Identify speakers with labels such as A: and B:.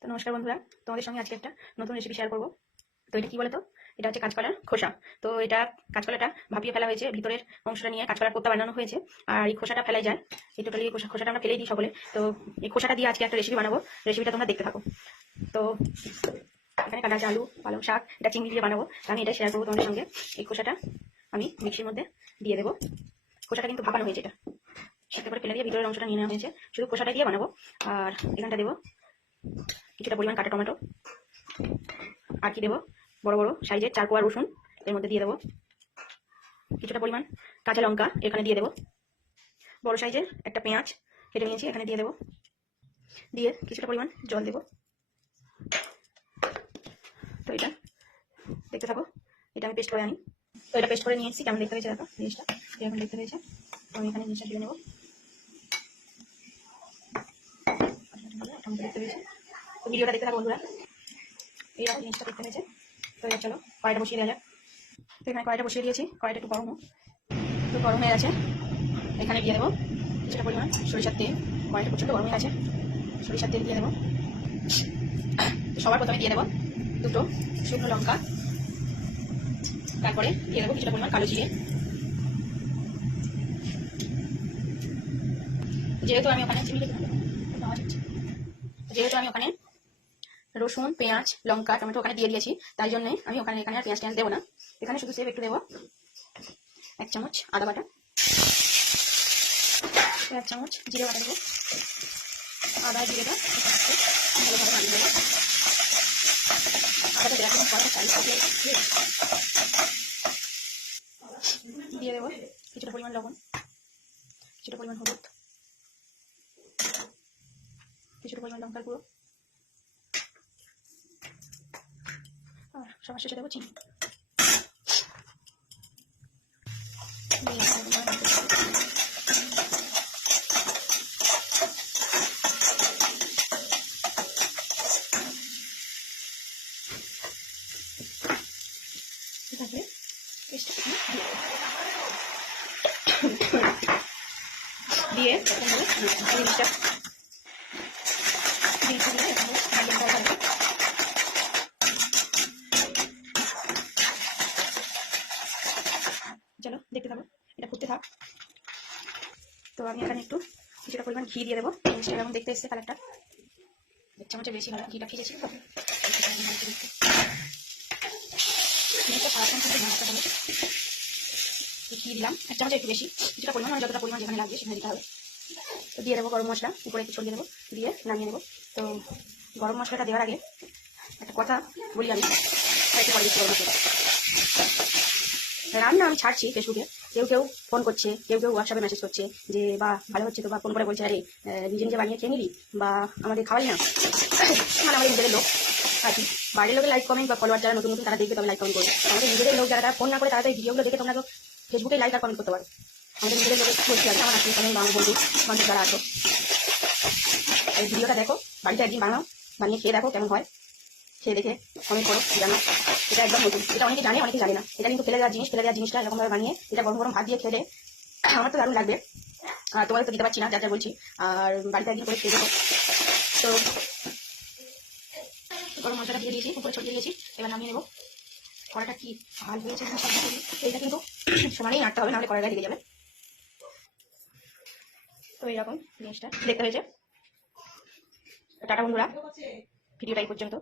A: তো নমস্কার বন্ধুরা, তোমাদের সঙ্গে আজকে একটা নতুন রেসিপি শেয়ার করব। তো এটা কি বলতো? এটা হচ্ছে কাঁচকলার খোসা। তো এটা কাঁচকলাটা ভাপিয়ে ফেলা হয়েছে, ভিতরের অংশটা নিয়ে কাঁচকলার কোপ্তা বানানো হয়েছে। আর এই খোসাটা ফেলাই যায় এই টোটালি খোসা খোসাটা আমরা ফেলেই দিই সকলে। তো এই খোসাটা দিয়ে আজকে একটা রেসিপি বানাবো। রেসিপিটা তোমরা দেখতে থাকো। তো এখানে কাটা আলু, পালং শাক, এটা চিংড়ি দিয়ে বানাবো। আমি এটা শেয়ার করব তোমাদের সঙ্গে। এই খোসাটা আমি মিক্সির মধ্যে দিয়ে দেবো। খোসাটা কিন্তু ভাপানো হয়েছে এটা। সেটা করে ফেলে দিয়ে ভিতরের অংশটা নিয়ে নেওয়া হয়েছে। শুধু খোসাটা দিয়ে বানাবো। আর এখানটা দেবো কিছুটা পরিমাণ কাটা টমেটো। আর কি দেবো? বড় বড় সাইজের চার কোয়া রসুন, এর মধ্যে দিয়ে দেবো। কিছুটা পরিমাণ কাঁচা লঙ্কা এখানে দিয়ে দেবো। বড় সাইজের একটা পেঁয়াজ কেটে নিয়েছি, এখানে দিয়ে দেবো। দিয়ে কিছুটা পরিমাণ জল দেবো। তো এটা দেখতে থাকো, এটা আমি পেস্ট করে আনি। তো এটা পেস্ট করে নিয়ে এসেছি কেমন দেখতে হয়েছে দেখো জিনিসটা এরকম দেখতে হয়েছে। আমি এখানে জিনিসটা দিয়ে নেব। দেখতে পেয়েছি তো ভিডিওটা দেখতে থাকো বন্ধুরা। এইরকম জিনিসটা দেখতে পেয়েছে তো এবার চলো, কড়াইটা বসিয়ে দেওয়া যাক। তো এখানে কড়াইটা বসিয়ে দিয়েছি। কড়াইটা একটু গরম। তো গরম হয়ে গেছে। এখানে দিয়ে দেবো কিছুটা পরিমাণ সরিষার তেল। কড়াইটা প্রচণ্ড গরম হয়ে গেছে। সরিষার তেল দিয়ে দেবো। সবার প্রথমে দিয়ে দেবো দুটো শুকনো লঙ্কা। তারপরে দিয়ে দেবো কিছুটা পরিমাণ কালো জিরে। যেহেতু আমি ওখানে যেহেতু আমি ওখানে রসুন, পেঁয়াজ, লঙ্কা, টমেটো ওখানে দিয়ে দিয়েছি। তাই জন্য আমি ওখানে এখানে আর পেঁয়াজ টেঁয়াজ দেবো না। এখানে শুধু সেভ একটু দেবো। এক চামচ আদা বাটা। এক চামচ জিরে বাটা দেবো। আদা জিরেটা ভালোভাবে আদাটা দিয়ে দেবো কিছুটা পরিমাণ লবণ, কিছুটা পরিমাণ হলুদ, কিছুটা পরিমাণ লঙ্কার গুঁড়ো। সবার শেষে দেবো চিনি দিয়ে এখানে দিয়ে। দিয়ে এরকম ভাবে জিনিসটা জিনিসটা দিয়ে এরকম ভাবে নাড়িয়ে দেওয়া হবে। চলো দেখতে থাকো এটা ফুটতে থাক। তো আমি এখানে একটু কিছুটা পরিমাণ ঘি দিয়ে দেবো। জিনিসটা কেমন দেখতে এসছে কালারটা এক চামচের বেশি ভালো। ঘিটা ভিজেছি তো। জিনিসটা হবে। ঘি দিলাম, এক চামচের একটু বেশি। কিছুটা পরিমাণ মানে যতটা পরিমাণ যেখানে লাগবে সেখানে দিতে হবে। তো দিয়ে দেবো গরম মশলা, উপরে একটু ছড়িয়ে দেবো, দিয়ে নামিয়ে নেব। তো গরম মশলাটা দেওয়ার আগে একটা কথা বলি আমি। একটু পরে গরম মশলাটা। রান্না আমি ছাড়ছি ফেসবুকে। কেউ কেউ ফোন করছে, কেউ কেউ হোয়াটসঅ্যাপে মেসেজ করছে যে, বা, ভালো হচ্ছে তো? বা ফোন করে বলছে, আরে নিজে নিজে বানিয়ে খেয়ে নিলি? বা, আমাদের খাওয়ালি না? মানে আমাদের নিজেদের লোক কি বাইরের লোকের লাইক কমেন্ট বা ফলোয়ার যারা নতুন নতুন তারা দেখবে তবে লাইক কমেন্ট করবে। আমাদের নিজেদের লোক যারা, তারা ফোন না করে তারা ভিডিওগুলো দেখে তোমরা তো ফেসবুকে লাইক আর কমেন্ট করতে পারো। আমাদের নিজেদের লোকের বলছি আছে? আমার আত্মীয় স্বজন বা আমার বন্ধু যারা আছো। এই ভিডিওটা দেখো, বাড়িতে একদিন বানাও, বানিয়ে খেয়ে দেখো কেমন হয়। খেয়ে দেখে কমেন্ট করো জানো এটা একদম নতুন। এটা অনেকে জানে অনেকে জানে না। এটা কিন্তু ফেলে দেওয়ার জিনিস, ফেলে দেওয়ার জিনিসটা এরকম ভাবে বানিয়ে, এটা গরম গরম ভাত দিয়ে খেলে, আমার তো দারুণ লাগবে। আর তোমাদের তো দিতে পারছি না, যা যা বলছি। আর বাড়িতে একদিন করে খেয়ে দেখো। তো, গরম মশলাটা দিয়ে দিয়েছি, উপরে ছড়িয়ে দিয়েছি, এবার নামিয়ে নেব। কড়াটা কি ভালো হয়েছে এইটা কিন্তু সমানেই নাড়তে হবে, নাহলে কড়াইটা লেগে যাবে। তো এইরকম জিনিসটা দেখতে হয়েছে। টাটা বন্ধুরা, ভিডিওটা এই পর্যন্ত।